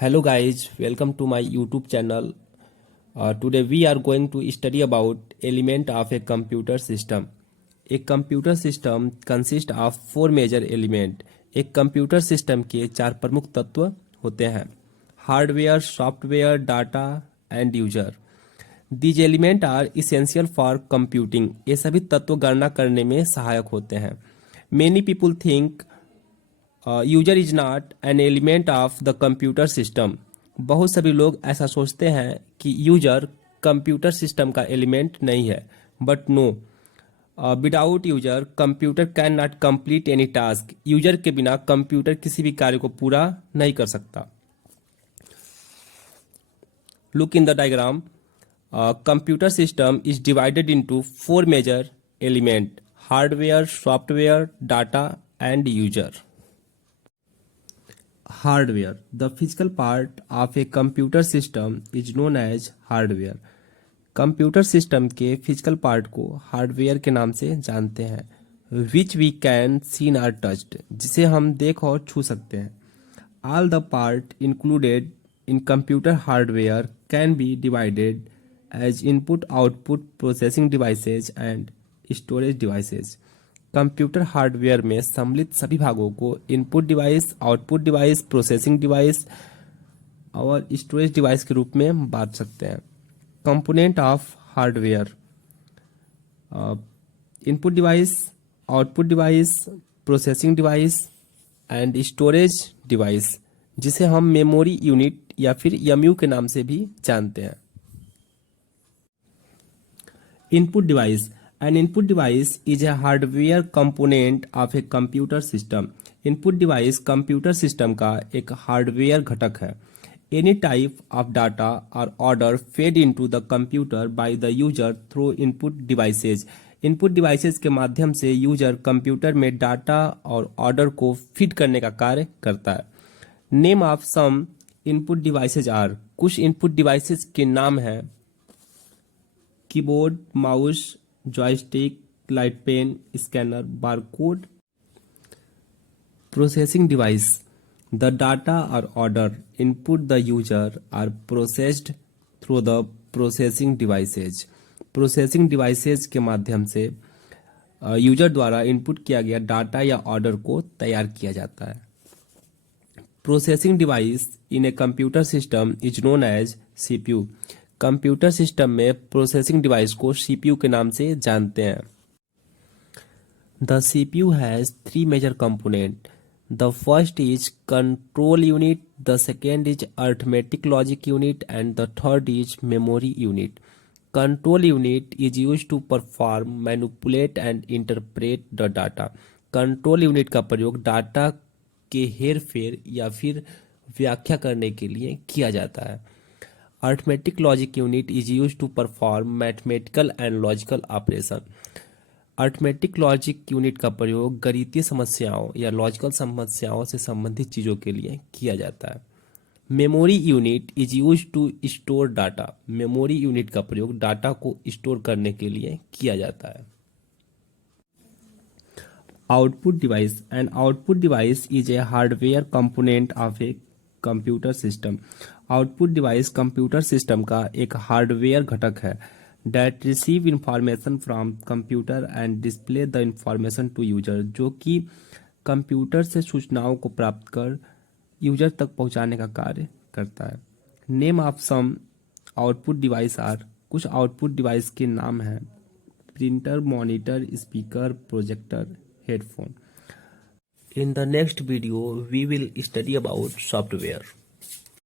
Hello guys, welcome to my YouTube channel. Today we are going to study about element of a computer system. A computer system consists of four major element. एक computer system के चार प्रमुख तत्व होते हैं: hardware, software, data and user. These element are essential for computing. ये सभी तत्व गणना करने में सहायक होते हैं. Many people think user is not an element of the computer system. बहुत सभी लोग ऐसा सोचते हैं कि यूजर कंप्यूटर सिस्टम का एलिमेंट नहीं है. But no, without user computer can not complete any task. User के बिना कंप्यूटर किसी भी कार्य को पूरा नहीं कर सकता. Look in the diagram. Computer system is divided into four major element: hardware, software, data and user. Hardware. The physical part of a computer system is known as hardware. Computer system के physical part को hardware के नाम से जानते हैं. Which we can seen or touched, जिसे हम देख और छू सकते हैं. All the part included in computer hardware can be divided as input, output, processing devices and storage devices. Computer hardware में सम्मिलित सभी भागों को input device, output device, processing device और स्टोरेज डिवाइस के रूप में बांट सकते हैं. Component of hardware: input device, output device, processing device and storage device, जिसे हम मेमोरी यूनिट या फिर एमयू के नाम से भी जानते हैं. Input device. An input device is a hardware component of a computer system. Input device computer system का एक हार्डवेयर घटक है. Any type of data or order fed into the computer by the user through input devices. Input devices के माध्यम से user computer में data और order को फीड करने का कार्य करता है. Name of some input devices are. कुछ इनपुट डिवाइसेज के नाम हैं: keyboard, mouse, joystick, light pen, scanner, barcode. Processing device. The data और order input the user are processed through the processing devices. Processing devices के माध्यम से user द्वारा input किया गया डाटा या ऑर्डर को तैयार किया जाता है. Processing device in a computer system is known as CPU. Computer system में प्रोसेसिंग डिवाइस को सीपीयू के नाम से जानते हैं. The CPU has three major component. The first is control unit, the second is arithmetic logic unit and the third is memory unit. Control unit is used to perform, manipulate and interpret the data. Control unit का प्रयोग data के हेर फेर या फिर व्याख्या करने के लिए किया जाता है. Arithmetic logic unit is used to perform mathematical and logical operation. Arithmetic logic unit का प्रयोग गणितीय समस्याओं या लॉजिकल समस्याओं से संबंधित चीज़ों के लिए किया जाता है. Memory unit is used to store data. Memory unit का प्रयोग डाटा को स्टोर करने के लिए किया जाता है. Output device. An output device is a hardware component of a computer system. Output device computer system का एक हार्डवेयर घटक है. That receive information from computer and display the information to user. जो कि कंप्यूटर से सूचनाओं को प्राप्त कर यूजर तक पहुंचाने का कार्य करता है. Name of some output device are. कुछ आउटपुट डिवाइस के नाम हैं: printer, monitor, speaker, projector, headphone. In the next video, we will study about software.